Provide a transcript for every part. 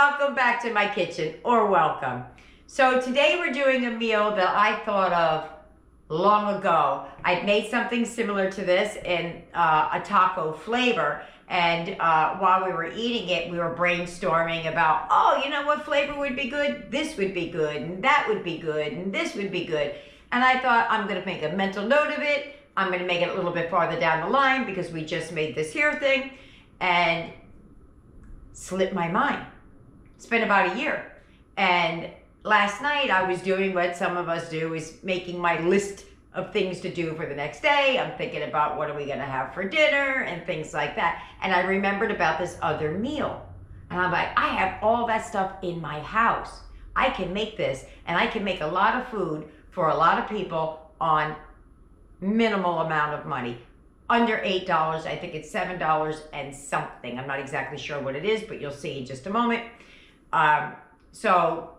welcome back to my kitchen, or welcome. So today we're doing a meal that I thought of long ago. I'd made something similar to this in a taco flavor, and while we were eating it, we were brainstorming about, oh, you know what flavor would be good? This would be good, and that would be good, and this would be good. And I thought, I'm gonna make a mental note of it. I'm gonna make it a little bit farther down the line because we just made this here thing, and slipped my mind. It's been about a year. And last night I was doing what some of us do, is making my list of things to do for the next day. I'm thinking about what are we gonna have for dinner and things like that. And I remembered about this other meal. And I'm like, I have all that stuff in my house. I can make this, and I can make a lot of food for a lot of people on minimal amount of money. Under $8, I think it's $7 and something. I'm not exactly sure what it is, but you'll see in just a moment. So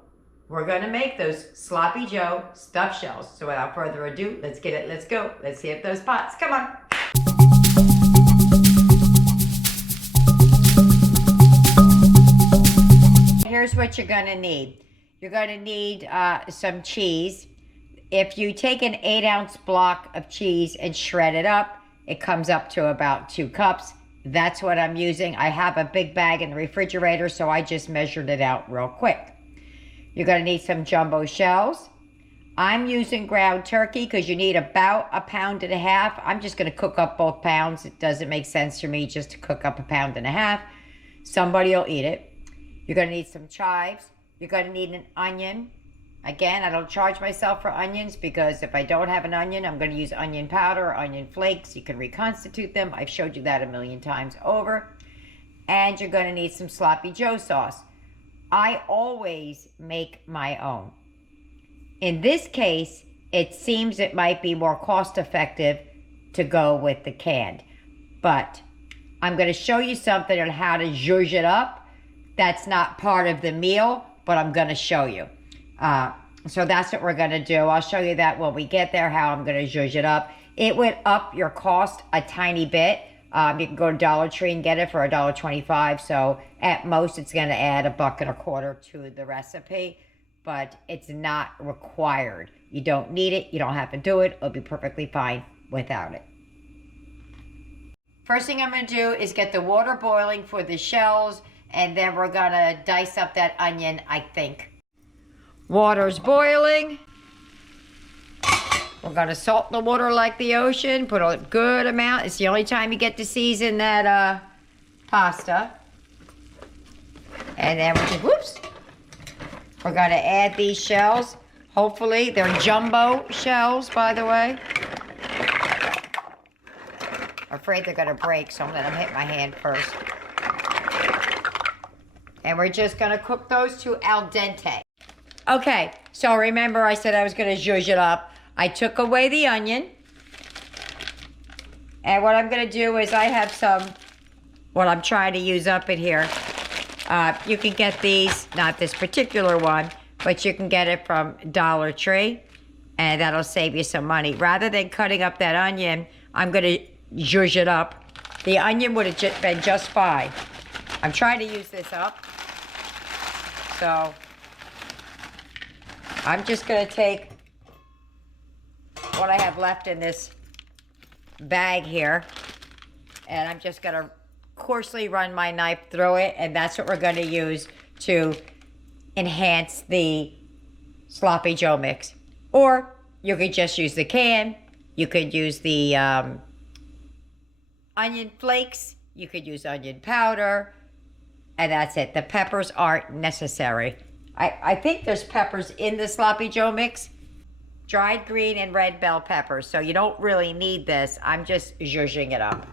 we're gonna make those Sloppy Joe stuffed shells. So without further ado, let's get it, let's go. Let's hit those pots, come on. Here's what you're gonna need. You're gonna need some cheese. If you take an 8-ounce block of cheese and shred it up, it comes up to about 2 cups. That's what I'm using. I have a big bag in the refrigerator, so I just measured it out real quick. You're gonna need some jumbo shells. I'm using ground turkey because you need about 1.5 pounds. I'm just gonna cook up both pounds. It doesn't make sense for me just to cook up 1.5 pounds. Somebody will eat it. You're gonna need some chives. You're gonna need an onion. Again, I don't charge myself for onions because if I don't have an onion, I'm going to use onion powder or onion flakes. You can reconstitute them. I've showed you that a million times over. And you're going to need some Sloppy Joe sauce. I always make my own. In this case, it seems it might be more cost effective to go with the canned. But I'm going to show you something on how to zhuzh it up. That's not part of the meal, but I'm going to show you. So that's what we're going to do. I'll show you that when we get there, how I'm going to zhuzh it up. It would up your cost a tiny bit. You can go to Dollar Tree and get it for $1.25. So at most, it's going to add $1.25 to the recipe, but it's not required. You don't need it. You don't have to do it. It'll be perfectly fine without it. First thing I'm going to do is get the water boiling for the shells, and then we're going to dice up that onion, I think. Water's boiling. We're going to salt the water like the ocean. Put a good amount. It's the only time you get to season that pasta. And then we're just, whoops. We're going to add these shells. Hopefully, they're jumbo shells, by the way. I'm afraid they're going to break, so I'm going to hit my hand first. And we're just going to cook those to al dente. Okay, so remember I said I was going to zhuzh it up. I took away the onion. And what I'm going to do is I have some, what I'm trying to use up in here. You can get these, not this particular one, but you can get it from Dollar Tree. And that'll save you some money. Rather than cutting up that onion, I'm going to zhuzh it up. The onion would have been just fine. I'm trying to use this up. So I'm just going to take what I have left in this bag here, and I'm just going to coarsely run my knife through it, and that's what we're going to use to enhance the Sloppy Joe mix. Or you could just use the can. You could use the onion flakes. You could use onion powder, and that's it. The peppers aren't necessary. I think there's peppers in the Sloppy Joe mix. Dried green and red bell peppers. So you don't really need this. I'm just zhuzhing it up.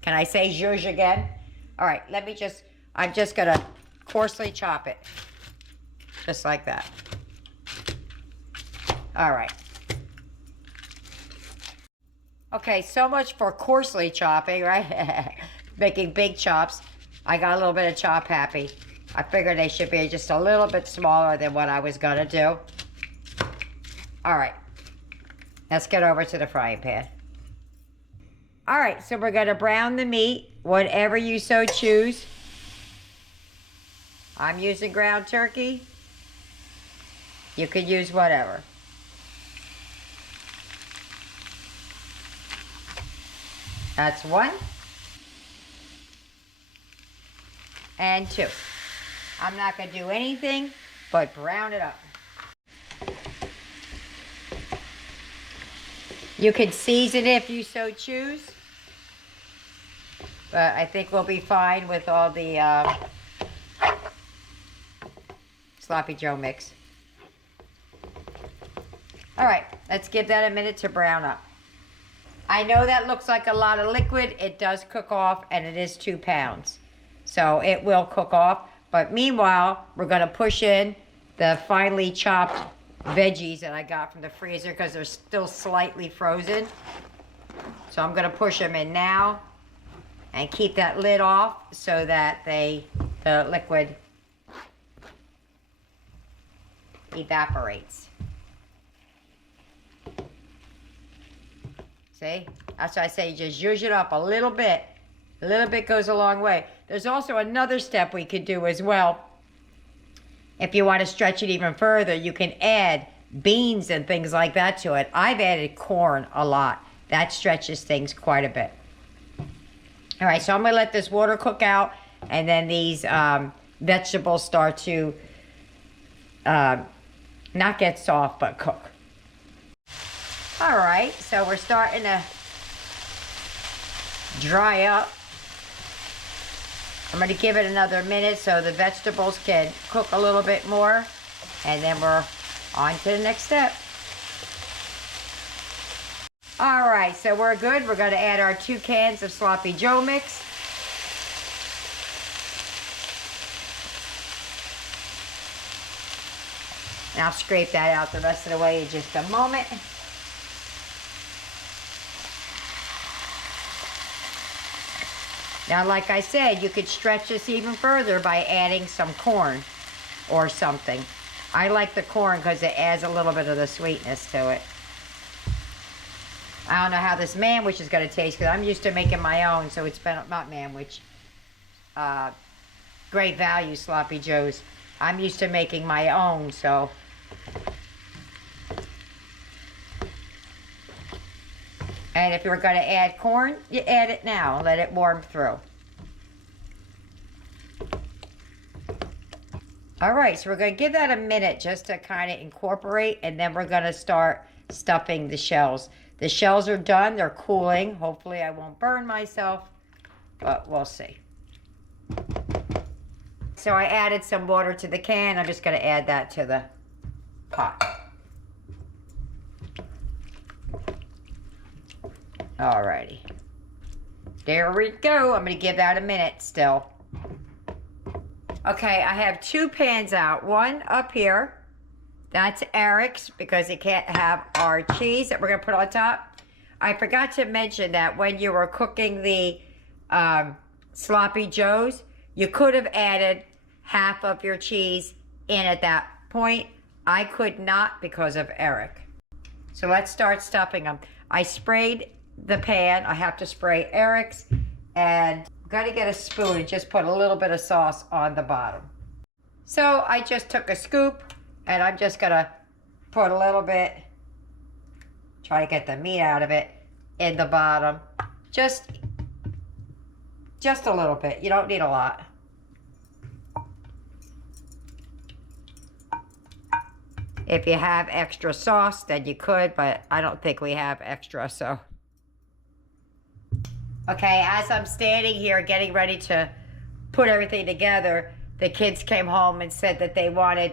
Can I say zhuzh again? All right, I'm just going to coarsely chop it. Just like that. All right. Okay, so much for coarsely chopping, right? Making big chops. I got a little bit of chop happy. I figured they should be just a little bit smaller than what I was going to do. All right. Let's get over to the frying pan. All right, so we're going to brown the meat, whatever you so choose. I'm using ground turkey. You could use whatever. That's 1. And 2. I'm not going to do anything but brown it up. You can season it if you so choose. But I think we'll be fine with all the Sloppy Joe mix. All right, let's give that a minute to brown up. I know that looks like a lot of liquid. It does cook off, and it is 2 pounds. So it will cook off. But meanwhile, we're going to push in the finely chopped veggies that I got from the freezer because they're still slightly frozen. So I'm going to push them in now and keep that lid off so that the liquid evaporates. See? That's why I say just use it up a little bit. A little bit goes a long way. There's also another step we could do as well. If you want to stretch it even further, you can add beans and things like that to it. I've added corn a lot. That stretches things quite a bit. All right, so I'm going to let this water cook out, and then these vegetables start to not get soft, but cook. All right, so we're starting to dry up. I'm going to give it another minute so the vegetables can cook a little bit more, and then we're on to the next step. All right, so we're good. We're going to add our 2 cans of Sloppy Joe mix. And I'll scrape that out the rest of the way in just a moment. Now, like I said, you could stretch this even further by adding some corn or something. I like the corn because it adds a little bit of the sweetness to it. I don't know how this Manwich is going to taste because I'm used to making my own, so it's been, not Manwich, Great Value Sloppy Joes. I'm used to making my own, so. And if you're going to add corn, you add it now. Let it warm through. All right, so we're going to give that a minute just to kind of incorporate, and then we're going to start stuffing the shells. The shells are done. They're cooling. Hopefully I won't burn myself, but we'll see. So I added some water to the can. I'm just going to add that to the pot. Alrighty. There we go. I'm going to give that a minute still. Okay, I have 2 pans out. One up here. That's Eric's because he can't have our cheese that we're going to put on top. I forgot to mention that when you were cooking the Sloppy Joes, you could have added half of your cheese in at that point. I could not because of Eric. So let's start stuffing them. I sprayed the pan. I have to spray Eric's, and I'm going to get a spoon and just put a little bit of sauce on the bottom. So I just took a scoop, and I'm just going to put a little bit, try to get the meat out of it, in the bottom. Just a little bit. You don't need a lot. If you have extra sauce, then you could, but I don't think we have extra, so. Okay, as I'm standing here getting ready to put everything together, the kids came home and said that they wanted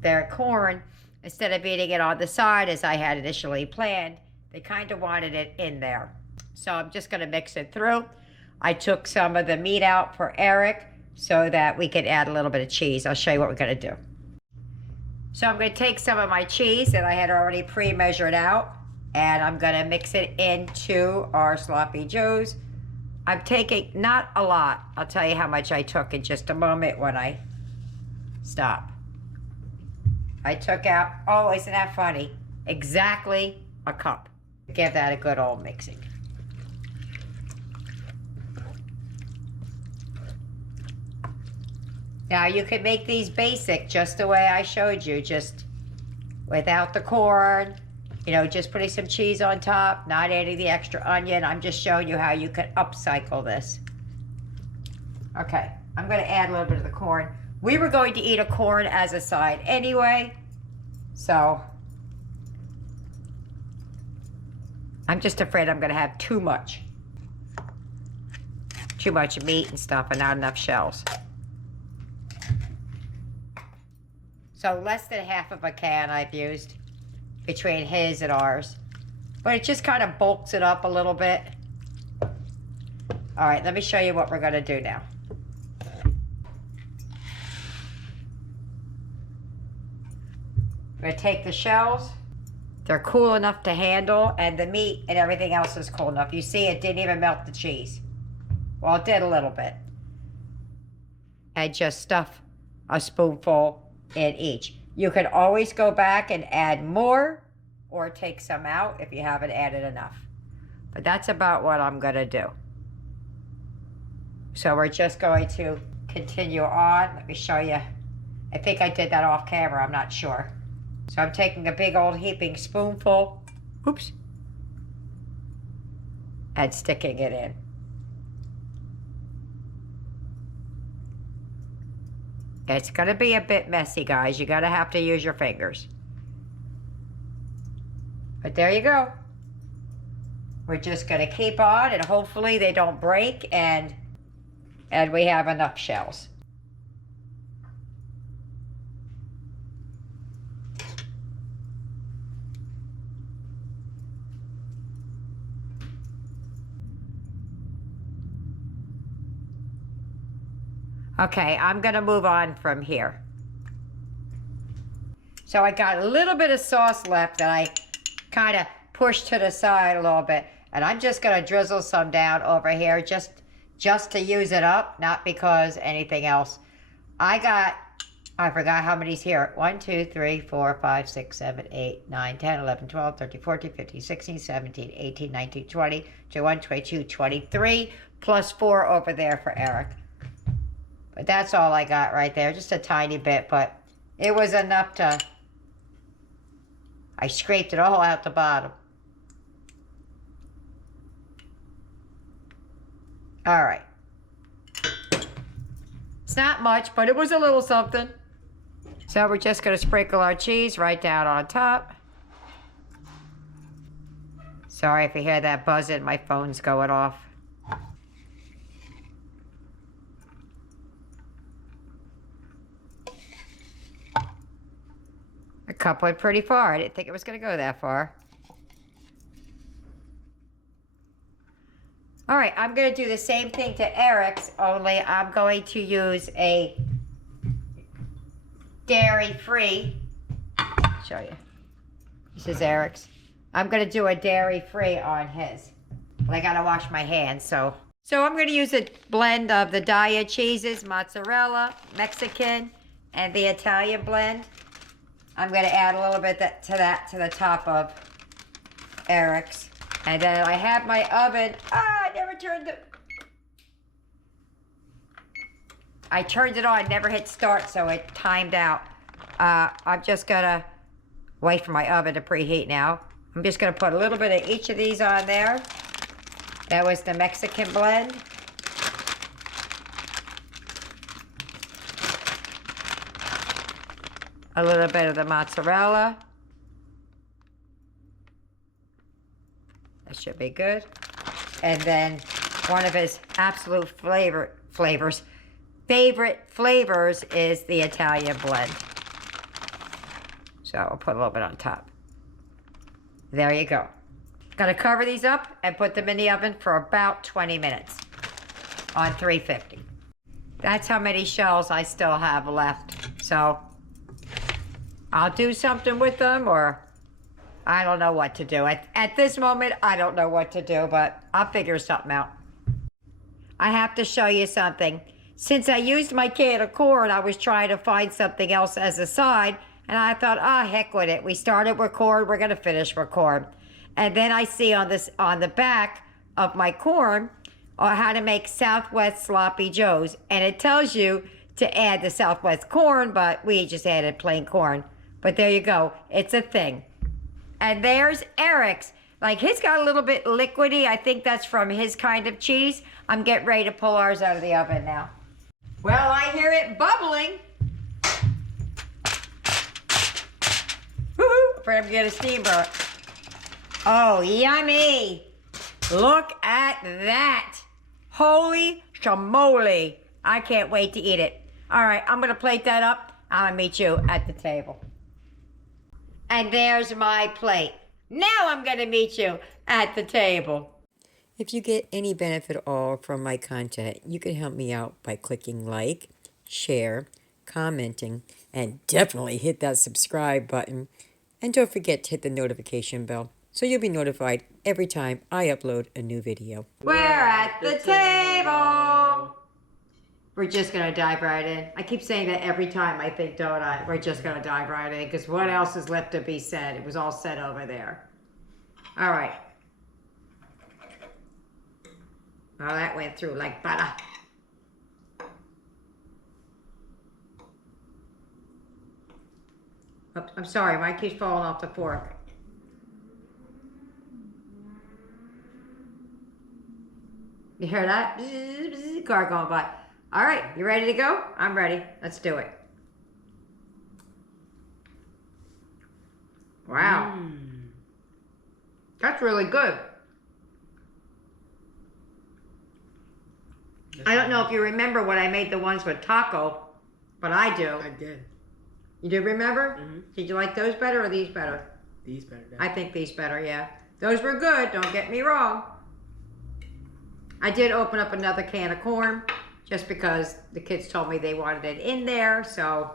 their corn, instead of eating it on the side as I had initially planned, they kind of wanted it in there. So I'm just going to mix it through. I took some of the meat out for Eric so that we could add a little bit of cheese. I'll show you what we're going to do. So I'm going to take some of my cheese that I had already pre-measured out, and I'm going to mix it into our Sloppy Joes. I'm taking not a lot. I'll tell you how much I took in just a moment when I stop. I took out, oh, isn't that funny? Exactly a cup. Give that a good old mixing. Now you can make these basic just the way I showed you, just without the corn, you know, just putting some cheese on top, not adding the extra onion. I'm just showing you how you can upcycle this. Okay, I'm gonna add a little bit of the corn. We were going to eat a corn as a side anyway, so I'm just afraid I'm gonna have too much meat and stuff and not enough shells. So less than half of a can I've used between his and ours. But it just kind of bulks it up a little bit. All right, let me show you what we're gonna do now. I'm gonna take the shells. They're cool enough to handle, and the meat and everything else is cool enough. You see, it didn't even melt the cheese. Well, it did a little bit. And just stuff a spoonful in each. You can always go back and add more or take some out if you haven't added enough. But that's about what I'm gonna do. So we're just going to continue on. Let me show you. I think I did that off camera, I'm not sure. So I'm taking a big old heaping spoonful, oops, and sticking it in. It's gonna be a bit messy, guys. You're gonna have to use your fingers. But there you go. We're just gonna keep on, and hopefully they don't break, and we have enough shells. Okay, I'm gonna move on from here. So I got a little bit of sauce left that I kind of pushed to the side a little bit, and I'm just gonna drizzle some down over here just to use it up, not because anything else. I forgot how many's here. 1, 2, 3, 4, 5, 6, 7, 8, 9, 10, 11, 12, 13, 14, 15, 16, 17, 18, 19, 20, 21, 22, 23, plus 4 over there for Eric. But that's all I got right there, just a tiny bit, but it was enough to, I scraped it all out the bottom. All right. It's not much, but it was a little something. So we're just gonna sprinkle our cheese right down on top. Sorry if you hear that buzzing, my phone's going off. The cup went pretty far. I didn't think it was going to go that far. All right, I'm going to do the same thing to Eric's, only I'm going to use a dairy-free. Show you. This is Eric's. I'm going to do a dairy-free on his. But I got to wash my hands, so. So I'm going to use a blend of the Daiya cheeses, mozzarella, Mexican, and the Italian blend. I'm going to add a little bit to the top of Eric's. And then I have my oven. I never turned it. I turned it on, never hit start, so it timed out. I'm just going to wait for my oven to preheat now. I'm just going to put a little bit of each of these on there. That was the Mexican blend. A little bit of the mozzarella. That should be good. And then one of his absolute favorite flavors is the Italian blend. So I'll put a little bit on top. There you go. Gonna cover these up and put them in the oven for about 20 minutes on 350. That's how many shells I still have left. So I'll do something with them, or I don't know what to do. At this moment, I don't know what to do, but I'll figure something out. I have to show you something. Since I used my can of corn, I was trying to find something else as a side, and I thought, heck with it. We started with corn, we're gonna finish with corn. And then I see on the back of my corn how to make Southwest Sloppy Joes, and it tells you to add the Southwest corn, but we just added plain corn. But there you go. It's a thing. And there's Eric's. Like, his got a little bit liquidy. I think that's from his kind of cheese. I'm getting ready to pull ours out of the oven now. Well, I hear it bubbling. Woohoo! Afraid I'm gonna get a steam burn. Oh, yummy! Look at that. Holy shamoly. I can't wait to eat it. All right, I'm gonna plate that up. I'm gonna meet you at the table. And there's my plate. Now I'm gonna meet you at the table. If you get any benefit at all from my content, you can help me out by clicking like, share, commenting, and definitely hit that subscribe button. And don't forget to hit the notification bell so you'll be notified every time I upload a new video. We're at the table. We're just going to dive right in. I keep saying that every time, I think, don't I? We're just going to dive right in, because what else is left to be said? It was all said over there. All right. Well, that went through like butter. Oops, I'm sorry, mine keeps falling off the fork. You hear that? Bzz, bzz, car going by. All right, you ready to go? I'm ready. Let's do it. Wow. That's really good. I don't know if you remember when I made the ones with taco, but I do. I did. You do remember? Mm-hmm. Did you like those better or these better? These better. I think these better, yeah. Those were good, don't get me wrong. I did open up another can of corn just because the kids told me they wanted it in there. So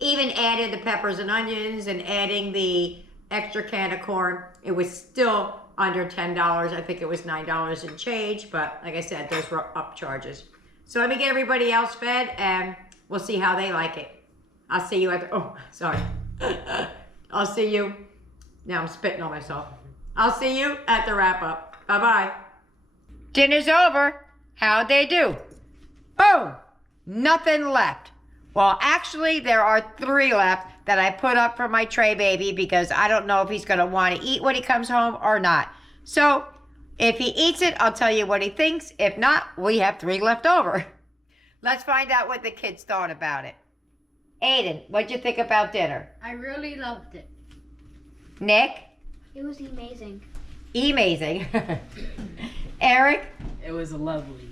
even added the peppers and onions and adding the extra can of corn, it was still under $10. I think it was $9 and change, but like I said, those were up charges. So let me get everybody else fed and we'll see how they like it. I'll see you at the, oh, sorry. I'll see you, now I'm spitting on myself. I'll see you at the wrap up. Bye-bye. Dinner's over. How'd they do? Boom, nothing left. Well, actually, there are 3 left that I put up for my tray baby because I don't know if he's gonna wanna eat when he comes home or not. So, if he eats it, I'll tell you what he thinks. If not, we have 3 left over. Let's find out what the kids thought about it. Aiden, what'd you think about dinner? I really loved it. Nick? It was amazing. Amazing. Eric? It was lovely.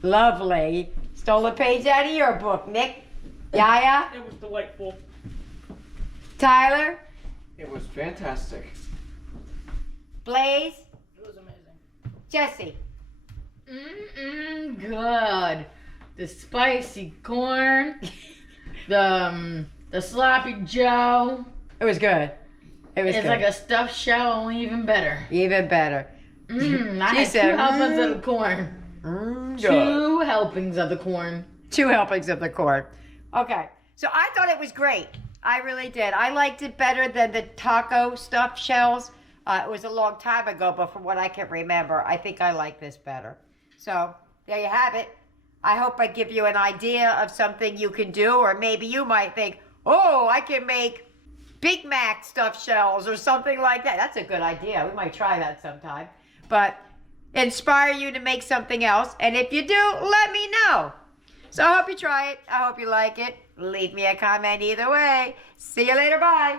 Lovely. Stole a page out of your book, Nick. Yaya? It was delightful. Tyler? It was fantastic. Blaze? It was amazing. Jesse? Good. The spicy corn, the sloppy Joe. It was good. It was It's good. like a stuffed shell, only even better. Even better. I She had said, 2 helpings of the corn. Good. 2 helpings of the corn. 2 helpings of the corn. Okay. So I thought it was great. I really did. I liked it better than the taco stuffed shells. It was a long time ago, but from what I can remember, I think I like this better. So there you have it. I hope I give you an idea of something you can do, or maybe you might think, oh, I can make Big Mac stuffed shells or something like that. That's a good idea. We might try that sometime. But inspire you to make something else. And if you do, let me know. So I hope you try it. I hope you like it. Leave me a comment either way. See you later. Bye.